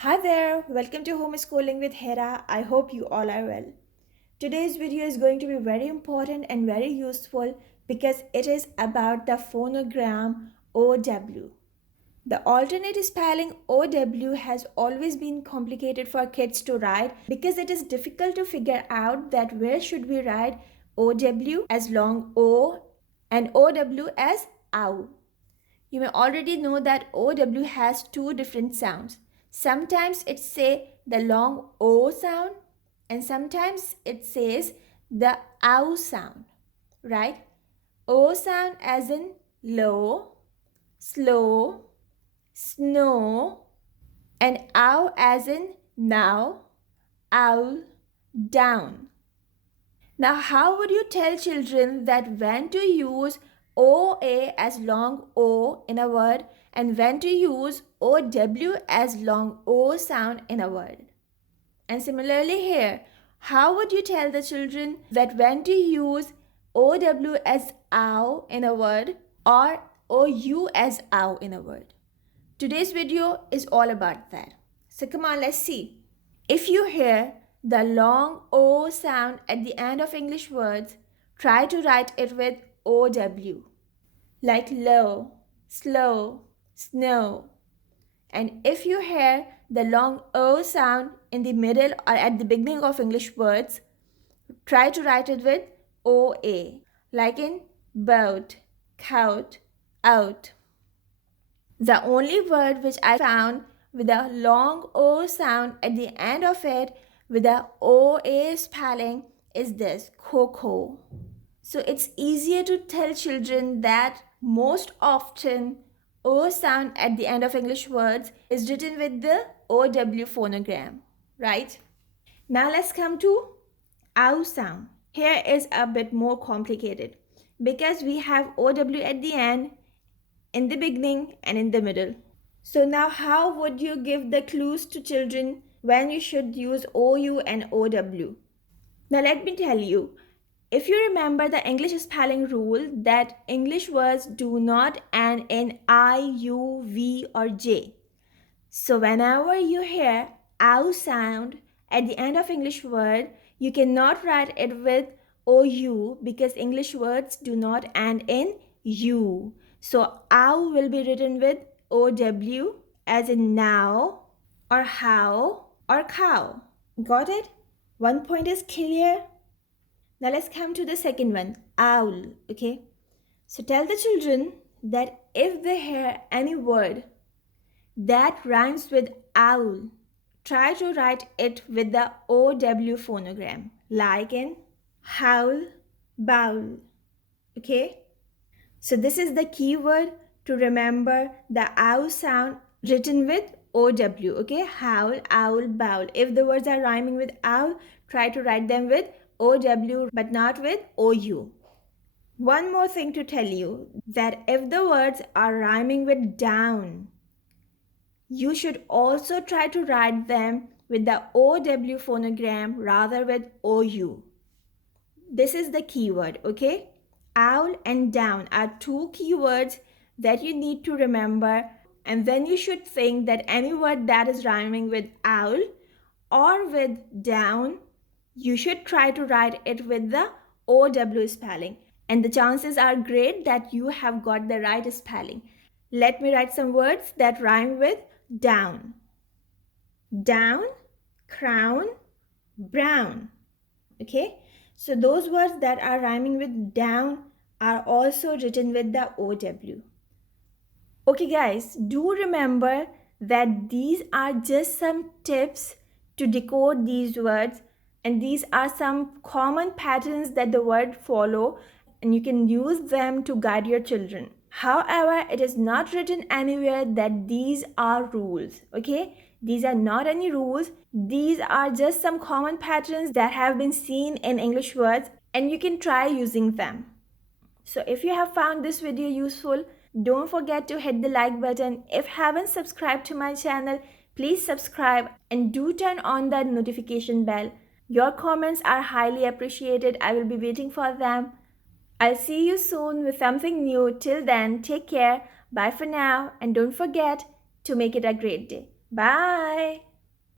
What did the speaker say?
Hi there, welcome to Homeschooling with Hera. I hope you all are well. Today's video is going to be very important and very useful because it is about the phonogram OW. The alternate spelling OW has always been complicated for kids to write because it is difficult to figure out that where should we write OW as long O and OW as OW. You may already know that OW has two different sounds. Sometimes it say the long O sound and sometimes it says the OW sound, right? O sound as in low, slow, snow, and OW as in now, owl, down. Now, how would you tell children that when to use OA as long O in a word and when to use OW as long O sound in a word? And similarly here, how would you tell the children that when to use OW as ow in a word or OU as ow in a word? Today's video is all about that. So come on, let's see. If you hear the long O sound at the end of English words, try to write it with OW, like low, slow, snow. And if you hear the long O sound in the middle or at the beginning of English words, try to write it with OA, like in boat, coat, out. The only word which I found with a long O sound at the end of it with a OA spelling is this, cocoa. So it's easier to tell children that most often O sound at the end of English words is written with the OW phonogram, right? Now let's come to OW sound. Here is a bit more complicated because we have OW at the end, in the beginning and in the middle. So now how would you give the clues to children when you should use OU and OW? Now let me tell you, if you remember the English spelling rule that English words do not end in I, U, V or J. So whenever you hear OW sound at the end of English word, you cannot write it with OU because English words do not end in U. So OW will be written with OW as in now or how or cow. Got it? One point is clear. Now let's come to the second one, owl, okay? So tell the children that if they hear any word that rhymes with owl, try to write it with the OW phonogram, like in howl, bowl, okay? So this is the keyword to remember the owl sound written with OW, okay? Howl, owl, bowl. If the words are rhyming with owl, try to write them with OW but not with OU. One more thing to tell you, that if the words are rhyming with down, you should also try to write them with the OW phonogram rather with OU. This is the keyword, okay? Owl and down are two keywords that you need to remember, and then you should think that any word that is rhyming with owl or with down, you should try to write it with the OW spelling, and the chances are great that you have got the right spelling. Let me write some words that rhyme with down. Down, crown, brown. Okay, so those words that are rhyming with down are also written with the OW. Okay guys, do remember that these are just some tips to decode these words, and these are some common patterns that the word follow, and you can use them to guide your children. However, it is not written anywhere that these are rules, okay? These are not any rules. These are just some common patterns that have been seen in English words, and you can try using them. So if you have found this video useful, don't forget to hit the like button. If you haven't subscribed to my channel, please subscribe and do turn on the notification bell. Your comments are highly appreciated. I will be waiting for them. I'll see you soon with something new. Till then, take care. Bye for now, and don't forget to make it a great day. Bye.